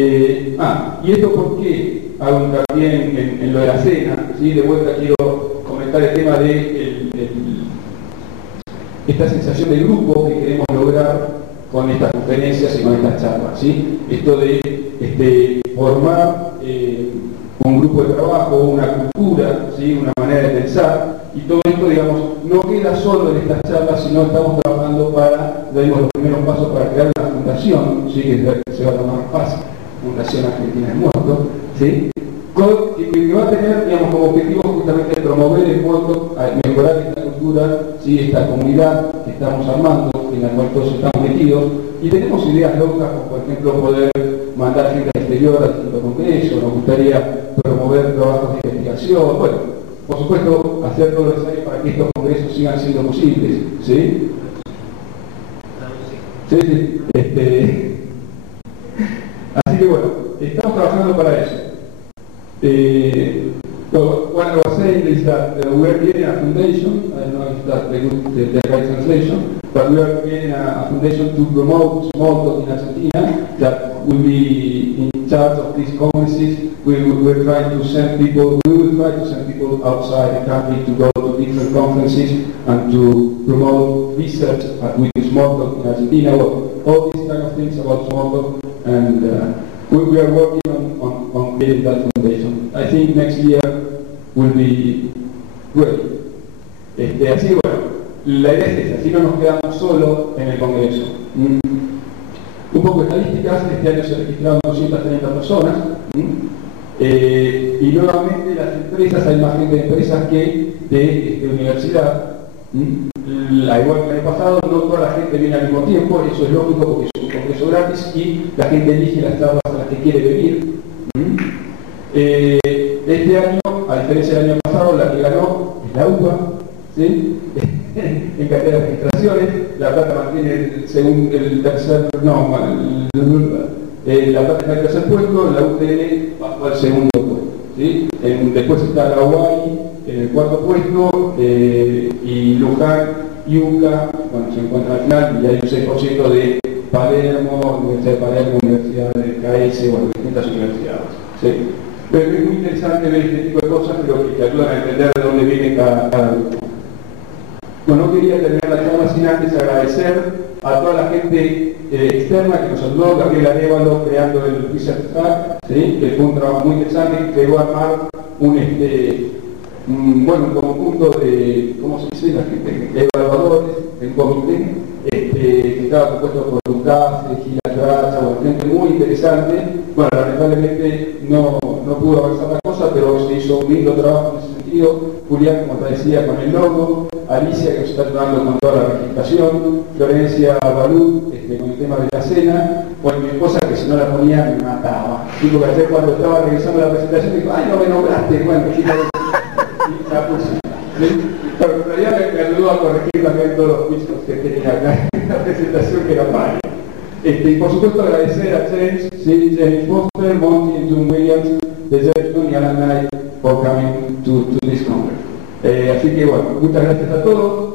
Y esto por qué hago hincapié en lo de la cena, ¿sí? De vuelta quiero comentar el tema de esta sensación de grupo que queremos lograr con estas conferencias y con estas charlas, ¿sí? Esto de formar un grupo de trabajo, una cultura, ¿sí? Una manera de pensar, y todo esto, digamos, no queda solo en estas charlas, sino estamos trabajando para, dimos los primeros pasos para crear una fundación, ¿sí? Que se va a llamar FAS, Fundación Argentina del Muerto, ¿sí? Que va a tener, digamos, como objetivo justamente promover el muerto, mejorar esta cultura, ¿sí? Esta comunidad que estamos armando, en la cual todos estamos metidos, y tenemos ideas locas, como por ejemplo poder mandar gente al exterior a distintos congresos, nos gustaría promover trabajos de investigación, bueno, por supuesto, hacer todo lo necesario para que estos congresos sigan siendo posibles, ¿sí? Sí. Así que bueno, estamos trabajando para eso. What I was saying is that we are creating a foundation. I don't know if that's the right translation, but we are creating a foundation to promote Smalltalk in Argentina that will be in charge of these congresses. We will try to send people outside the country to go to different conferences and to promote research with Smalltalk in Argentina. Well, all these kind of things about Smalltalk, and we are working on creating that foundation. I think next year will be great. Así que bueno, la idea es esa, así no nos quedamos solo en el Congreso. Un poco de estadísticas, este año se registraron 230 personas. Y nuevamente las empresas, hay más gente de empresas que de universidad. Igual que el año pasado, no toda la gente viene al mismo tiempo, eso es lógico porque es un congreso gratis y la gente elige las charlas a las que quiere venir. Este año, a diferencia del año pasado, la que ganó es la UBA, ¿sí? En cantidad de registraciones, La Plata mantiene el tercer, La Plata está en el tercer puesto, la UTN bajó al segundo puesto, ¿sí? Después está la UAI en el cuarto puesto, y Luján y UCA, bueno, se encuentran al final, y hay un 6% de Palermo, Universidad de Palermo, Universidad de KS, bueno, distintas universidades, ¿sí? Pero es muy interesante ver este tipo de cosas, pero que ayudan a entender de dónde viene cada grupo. Bueno, no quería terminar la charla sin antes agradecer a toda la gente externa que nos ayudó, Gabriela Arévalo creando el Research Track, ¿sí? Que fue un trabajo muy interesante, que llegó a armar un conjunto de, ¿cómo se dice? La gente, evaluadores, el comité, que estaba compuesto por Lucas, Gila Tracha, gente muy interesante. Bueno, lamentablemente no pudo avanzar la cosa, pero se hizo un lindo trabajo en ese sentido. Julián, como te decía, con el logo, Alicia, que nos está ayudando con toda la registración, Florencia Balú, con el tema de la cena, bueno, mi esposa, que si no la ponía me mataba. Y porque ayer cuando estaba revisando la presentación me dijo, ay, no me nombraste, bueno, y la puse. Pero en realidad me ayudó a corregir también todos los juicios que tenía acá en la presentación, que era mal. Y por supuesto agradecer a James, James Foster, Monty and John Williams, de Jefferson y Alan Knight for coming to this conference. Así que bueno, muchas gracias a todos.